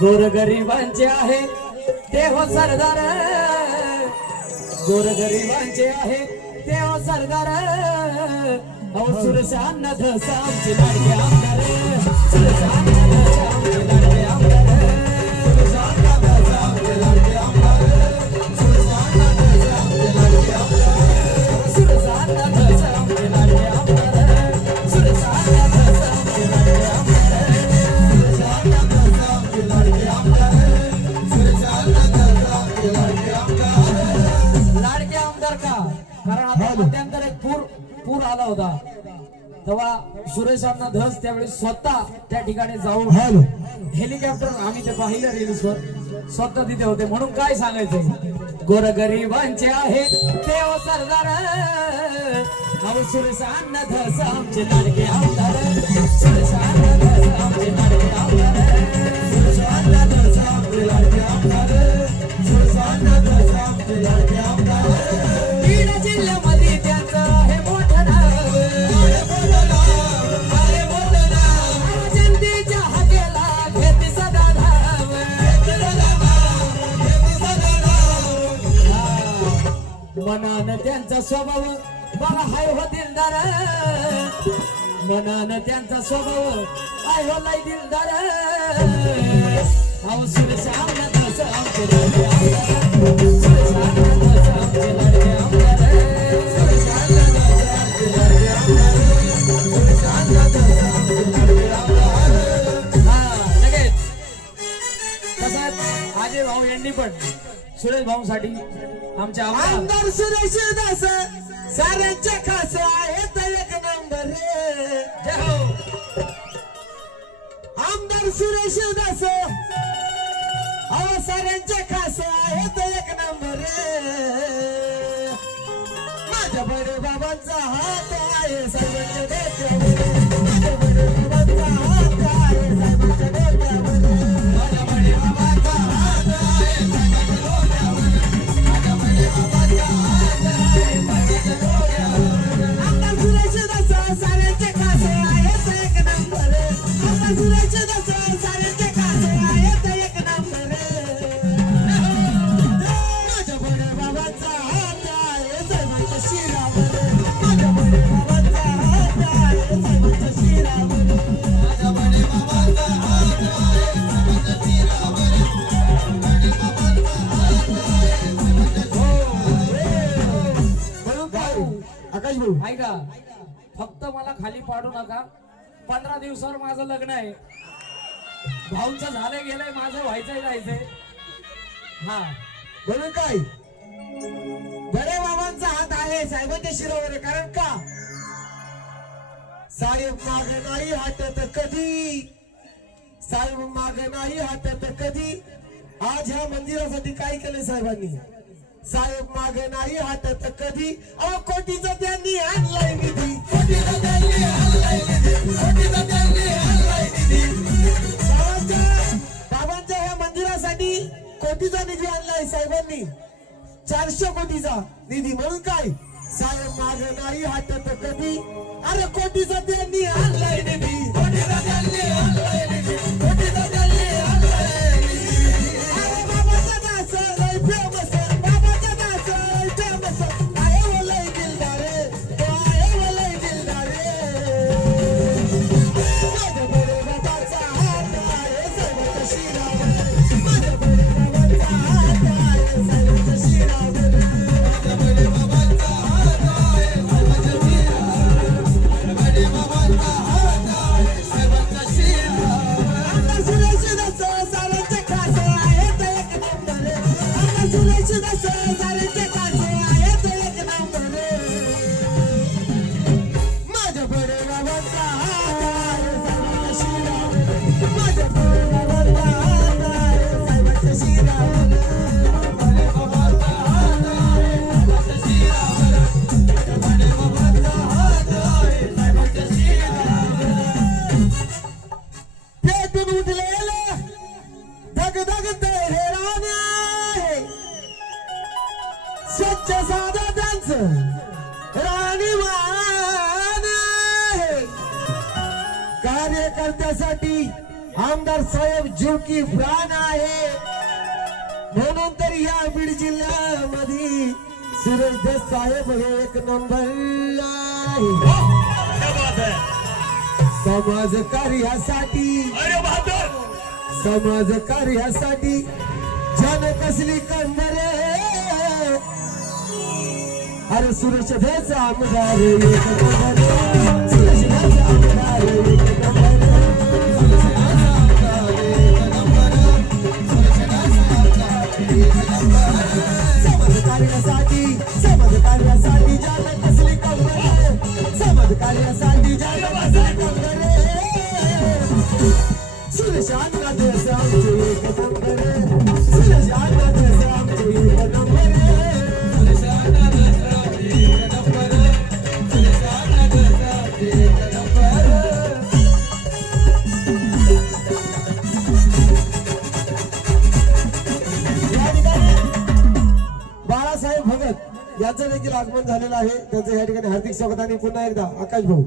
गोरगरिबांचे आहे देव सरदार, गोरगरिबांचे आहे देव सरदार। अहो सुरशान धसा आमचे लाडके आमदार, सुरशान धसा आमचे लाडके आमदार, सुरशान धसा आमचे लाडके आमदार, सुरशान धसा आमचे लाडके आमदार, सुरशान धसा आमचे लाडके आमदार, सुरशान धसा आमचे लाडके आमदार, सुरशान धसा आमचे लाडके आमदार, सुरशान धसा आमचे लाडके आमदार। लाडके आमदार का? कारण आता मध्यंतर एक पूर आला होता, तेव्हा सुरेशांना धस त्यावेळी स्वतः त्या ठिकाणी जाऊन हेलिकॉप्टर आम्ही ते पाहिलं रील्सवर, स्वतः तिथे होते। म्हणून काय सांगायचंय, गोरगरिबांचे आहे देव सरदार, अहो सुरेशांना धस आमचे लाडके आमदार, सुरेशांना धस आमचे लाडके आमदार, सुरेशांना धस आमचे लाडके आमदार, सुरेशांना धस आमचे लाडके आमदार। बीड जिल्ह्यामध्ये त्यांचं आहे मोठं नाव, अरे मोठं नाव, जनतेच्या हाकेला घेते सदा धाव, मनानं त्यांचा स्वभाव बघा हाय हो दिलदार, मनानं त्यांचा स्वभाव हाय हो लय दिलदार। अहो सुरेशांना धस आमचे लाडके आमदार, सुरेशांना धस आमचे लाडके आमदार, सुरेशांना धस आमचे लाडके आमदार, सुरेशांना धस आमचे लाडके आमदार। लगेच तसाच अजय भाऊ यांनी पण सुरेश भाऊसाठी आमच्या आमदार सुरेश दास साऱ्यांच्या खास आहेत एक नंबर, जय हो। आमदार सुरेश दास अहो साऱ्यांच्या खास आहेत एक नंबर। माझ्या बडे बाबांचा हात आहे सर्वांच्या डोक्यावर, माझ्या बडे बाबांचा हात आहे सर्वांच्या डोक्यावर, माझ्या बडे बाबांचा हात आहे सर्वांच्या डोक्यावर, माझ्या बडे बाबांचा हात आहे सर्वांच्या डोक्यावर। आमदार सुरेश दास साऱ्यांच्या खास आहेत एक नंबर, आमदार सुरेश दास साऱ्यांच्या खास आहेत एक नंबर। माझ्या बडे बाबांचा हात आहे सर्वांच्या शिरावर, माझ्या बडे बाबांचा हात आहे सर्वांच्या शिरावर, माझ्या बडे बाबांचा हात आहे सर्वांच्या शिरावर, बडे बाबांचा हात आहे सर्वांच्या शिरावर। म्हणून काय आकाश भाऊ ऐका, फक्त मला खाली पाडू नका, 15 दिवसावर माझं लग्न आहे, भाऊंचं झालंय गेलंय, माझं व्हायचंय जायचंय। हा म्हणून काय बडे बाबांचा हात आहे साहेबांच्या शिरावर, कारण का साहेब माग नाही हटत कधी, साहेब माग नाही हटत कधी। आज ह्या मंदिरासाठी काय केलं साहेबांनी, साहेब माग नाही हटत कधी। अहो कोटीचा त्यांनी आणलाय निधी, कोटीचा त्यांनी आणलाय निधी, कोटीचा त्यांनी आणलाय निधी। बाबांच्या ह्या मंदिरासाठी कोटीचा निधी आणलाय साहेबांनी, 400 कोटीचा निधी। म्हणून काय साहेब माग नाही हटत कधी, अरे कोटीचा त्यांनी आणलाय निधी, कोटीचा त्यांनी आणलाय निधी, कोटीचा त्यांनी आणलाय निधी। अरे बाबाचा दास लय फेमस, बाबाचा दास लय फेमस, आहे हो लय दिलदार, आहे हो लय दिलदार। माझ्या बडे बाबाचा हात आहे सर्वांच्या शिरावर, माझ्या बडे बाबांचा हात आहे सर्वांच्या शिरावर, माझ्या बडे बाबांचा हात आहे सर्वांच्या शिरावर, बडे बाबांचा हात आहे सर्वांच्या शिरावर। आमदार सुरेश दास साऱ्यांच्या खास आहेत एक नंबर, आमदार सुरेश दास साऱ्यांच्या खास आहेत एक नंबर। माझ्या बडे बाबांचा हात आहे सर्वांच्या शिरावर, माझ्या बडे बाबांचा हात आहे सर्वांच्या शिरावर, बडे बाबांचा हात आहे सर्वांच्या शिरावर, बडे बाबांचा हात आहे सर्वांच्या शिरावर। पेटून उठलेलं धगधगत हे राणे आहे, स्वच्छ साधं त्यांचं राणीमान आहे। कार्यकर्त्यासाठी आमदार साहेब जीव की प्राण आहे म्हणून तर या बीड जिल्ह्यामध्ये सुरेश देश साहेब हे एक नंबर आहे क्या बात है समाज कार्यासाठी अरे बहादुर समाज कार्यासाठी जन कसली कंबर अरे सुरेश देश आमदार एक नंबर सुरेश देश आमदार एक नंबर समाज कार्यासाठी जन कसली कंबर समाज कार्यासाठी जन कसली कंबर सुरेश अण्णा देश आमचे एक नंबर सुरेश अण्णा देश आमचे एक नंबर सुरेश अण्णा देश आमचे एक नंबर सुरेश अण्णा देश आमचे एक नंबर या ठिकाणी बाळासाहेब भगत यांचं देखील आगमन झालेलं आहे त्यांचं या ठिकाणी हार्दिक स्वागत आणि पुन्हा एकदा आकाश भाऊ